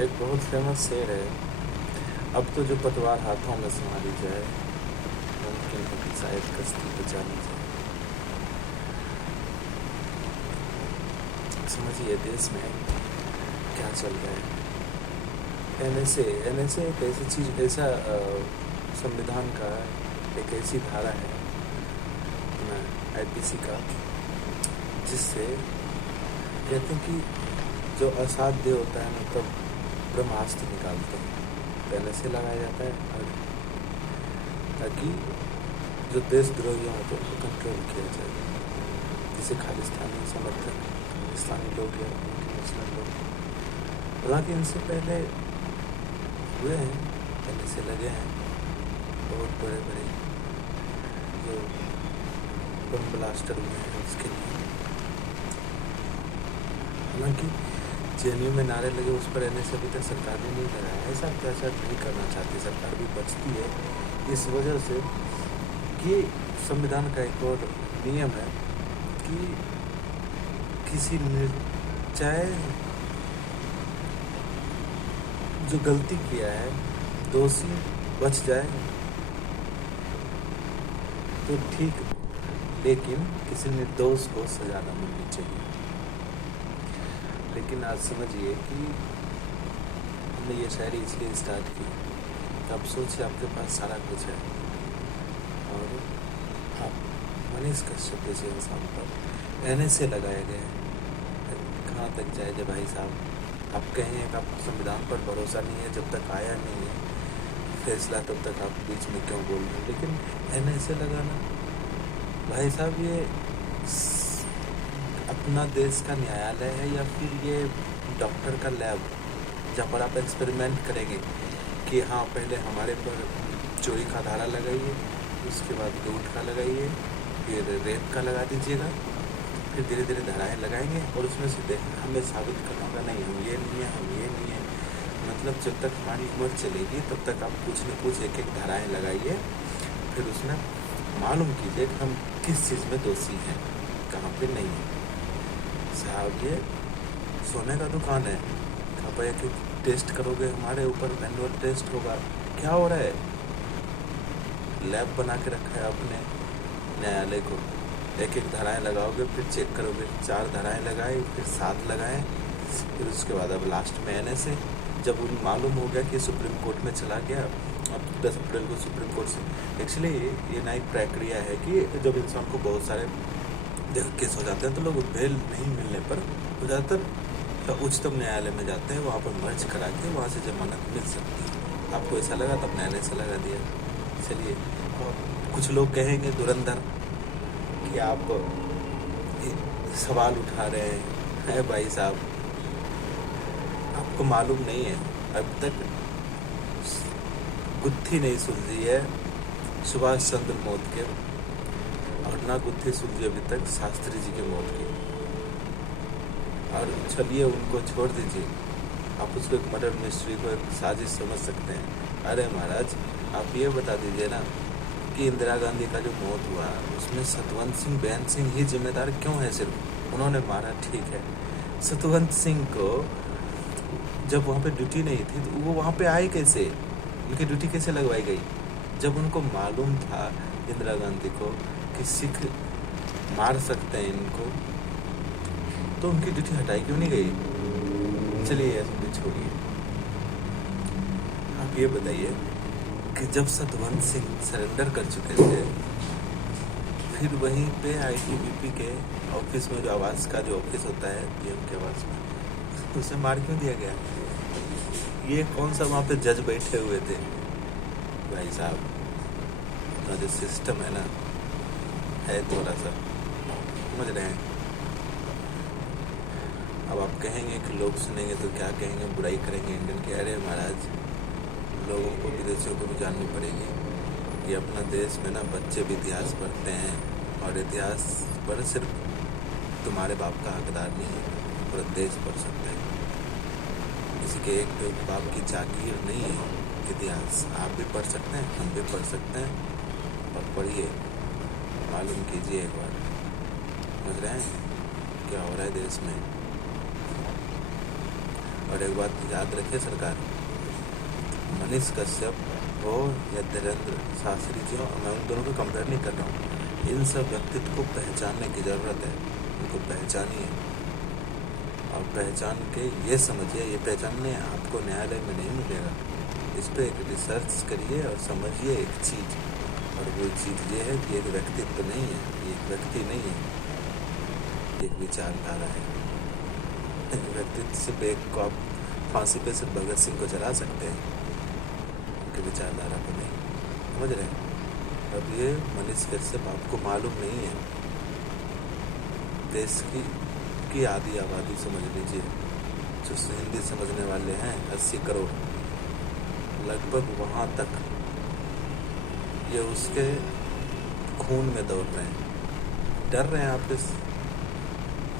एक बहुत फेमस शेर है, अब तो जो पतवार हाथों में संभाली जाए, मुमकिन है कि शायद कश्ती बचा ली जाए। समझिए देश में क्या चल रहा है। एनएसए एक ऐसी चीज़, ऐसा संविधान का एक ऐसी धारा है आईपीसी का, जिससे कहते हैं कि जो असाध्य होता है ना, तब ब्रह्मास्त्र निकालते हैं, तो एनएसए लगाया जाता है और ताकि जो देशद्रोहियों होते हैं उनको कंट्रोल किया जाए, जैसे खालिस्तानी समर्थक, खालिस्तानी लोग या मुस्लिम लोग, हालांकि इनसे पहले हुए हैं, एनएसए लगे हैं बहुत बड़े बड़े जो बम ब्लास्टर हुए हैं उसके लिए। हालांकि जेएनयू में नारे लगे, उस पर एनएसए अभी तक सरकार ने नहीं लगाया। ऐसा अत्याचार नहीं करना चाहती सरकार, भी बचती है इस वजह से कि संविधान का एक और नियम है कि किसी चाहे जो गलती किया है दोषी बच जाए तो ठीक, लेकिन किसी निर्दोष को सजा न मिलनी चाहिए। लेकिन आज समझिए कि हमने ये शायरी इसलिए स्टार्ट की, अब सोचिए आपके पास सारा कुछ है और आप मनीष कश्यप जैसे इंसान पर एनएसए लगाए गए, कहाँ तक जाएगा भाई साहब। आप कहेंगे कि आपको संविधान पर भरोसा नहीं है, जब तक आया नहीं है फैसला तब तक आप बीच में क्यों बोल रहे हैं। लेकिन एनएसए लगाना भाई साहब, ये अपना देश का न्यायालय है या फिर ये डॉक्टर का लैब, जहाँ पर आप एक्सपेरिमेंट करेंगे कि हाँ पहले हमारे पर चोरी का धारा लगाइए, उसके बाद लूट का लगाइए, फिर रेप का लगा दीजिएगा, फिर धीरे धीरे धाराएँ लगाएंगे और उसमें से हमें साबित करना होगा नहीं हम ये नहीं है, हम ये नहीं है। मतलब जब तक हमारी उम्र चलेगी तब तक आप कुछ न कुछ एक एक धाराएँ लगाइए, फिर उसमें मालूम कीजिए कि हम किस चीज़ में दोषी हैं, कहाँ पे नहीं है। साहब ये सोने का दुकान है, कहाँ पर एक टेस्ट करोगे, हमारे ऊपर मैनुअल टेस्ट होगा, क्या हो रहा है। लैब बना के रखा है अपने न्यायालय को, एक एक धाराएँ लगाओगे, फिर चेक करोगे, 4 धाराएँ लगाए, फिर 7 लगाएँ, फिर उसके बाद अब लास्ट में एनएसए। जब उन मालूम हो गया कि सुप्रीम कोर्ट में चला गया, अब 10 अप्रैल को सुप्रीम कोर्ट से एक्चुअली ये नई प्रक्रिया है कि जब इंसान को बहुत सारे केस हो जाते हैं तो लोग बेल नहीं मिलने पर वो ज़्यादातर उच्चतम न्यायालय में जाते हैं, वहाँ पर मर्ज करा के वहाँ से जमानत मिल सकती है। आपको ऐसा लगा तो अपने एनएसए लगा दिया। चलिए, कुछ लोग कहेंगे धुरंधर कि आप सवाल उठा रहे हैं भाई साहब, आपको मालूम नहीं है, अब तक गुत्थी नहीं सुलझी है सुभाष चंद्र मौत के, और ना गुत्थी सुलझी अभी तक शास्त्री जी के मौत की। और चलिए उनको छोड़ दीजिए, आप उसको एक मर्डर मिस्ट्री को एक साजिश समझ सकते हैं। अरे महाराज आप ये बता दीजिए ना कि इंदिरा गांधी का जो मौत हुआ उसमें सतवंत सिंह बेन सिंह ही जिम्मेदार क्यों है। सिर्फ उन्होंने मारा, ठीक है, सतवंत सिंह को जब वहाँ पे ड्यूटी नहीं थी तो वो वहाँ पे आए कैसे, उनकी ड्यूटी कैसे लगवाई गई। जब उनको मालूम था इंदिरा गांधी को कि सिख मार सकते हैं इनको, तो उनकी ड्यूटी हटाई क्यों नहीं गई। चलिए ऐसा छोड़िए, आप ये बताइए कि जब सतवंत सिंह सरेंडर कर चुके थे, फिर वहीं पे आईटीबीपी के ऑफिस में जो आवास का जो ऑफिस होता है पीएम के आवास में, तो उसे मार क्यों दिया गया। ये कौन सा वहाँ पे जज बैठे हुए थे भाई साहब। अपना जो सिस्टम है ना, है थोड़ा सा, समझ रहे हैं। अब आप कहेंगे कि लोग सुनेंगे तो क्या कहेंगे, बुराई करेंगे इंडियन की। अरे महाराज, लोगों को, विदेशियों को भी जाननी पड़ेगी कि अपना देश में ना बच्चे भी इतिहास पढ़ते हैं, और इतिहास पर सिर्फ तुम्हारे बाप का हकदार नहीं है, पूरा देश पढ़ सकता है। किसी के एक बाप की जागीर नहीं है इतिहास। आप भी पढ़ सकते हैं, हम भी पढ़ सकते हैं, और पढ़िए, मालूम कीजिए एक बार, समझ रहे हैं क्या हो रहा है देश में। और एक बात याद रखिए सरकार, मनीष कश्यप हो या धीरेन्द्र शास्त्री जी हो, मैं उन दोनों को कंपेयर नहीं कर रहा हूँ। इन सब व्यक्तित्व को पहचानने की ज़रूरत है, उनको पहचानिए और पहचान के ये समझिए, ये पहचानने आपको न्यायालय में नहीं मिलेगा। इस पर एक रिसर्च करिए और समझिए एक चीज़, और वो चीज़ ये है कि एक व्यक्तित्व नहीं है, ये एक व्यक्ति नहीं है, एक विचारधारा है। व्यक्तित्व सिर्फ एक को आप फांसी पे सिर्फ भगत सिंह को चला सकते हैं, उनकी विचारधारा को नहीं, समझ रहे हैं। अब ये मनीष कश्यप आपको मालूम नहीं है, देश की आधी आबादी समझ लीजिए, जो हिंदी समझने वाले हैं 80 करोड़, लगभग वहाँ तक ये उसके खून में दौड़ रहे हैं। डर रहे हैं आप इस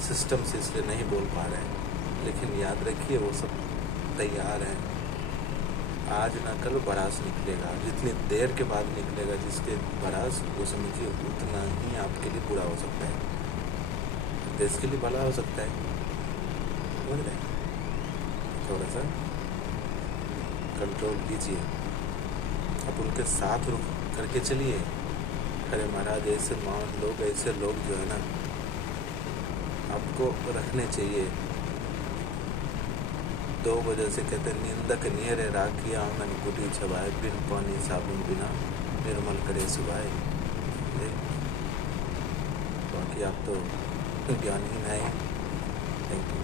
सिस्टम से, इसलिए नहीं बोल पा रहे हैं, लेकिन याद रखिए वो सब तैयार हैं। आज ना कल भड़ास निकलेगा, जितनी देर के बाद निकलेगा जिसके भड़ास, वो समझिए उतना ही आपके लिए बुरा हो सकता है, देश के लिए भला हो सकता है। समझ रहे, थोड़ा सा कंट्रोल कीजिए, अब उनके साथ रुक करके चलिए। अरे महाराज, ऐसे मान लोग, ऐसे लोग जो है ना आपको रखने चाहिए। 2 वजह से कहते निंदक नियरे राखी आंगन कुटी छवाए, बिन पानी साबुन बिना निर्मल करे सुभाए। बाकी आप तो ज्ञानहीन है। Thank you.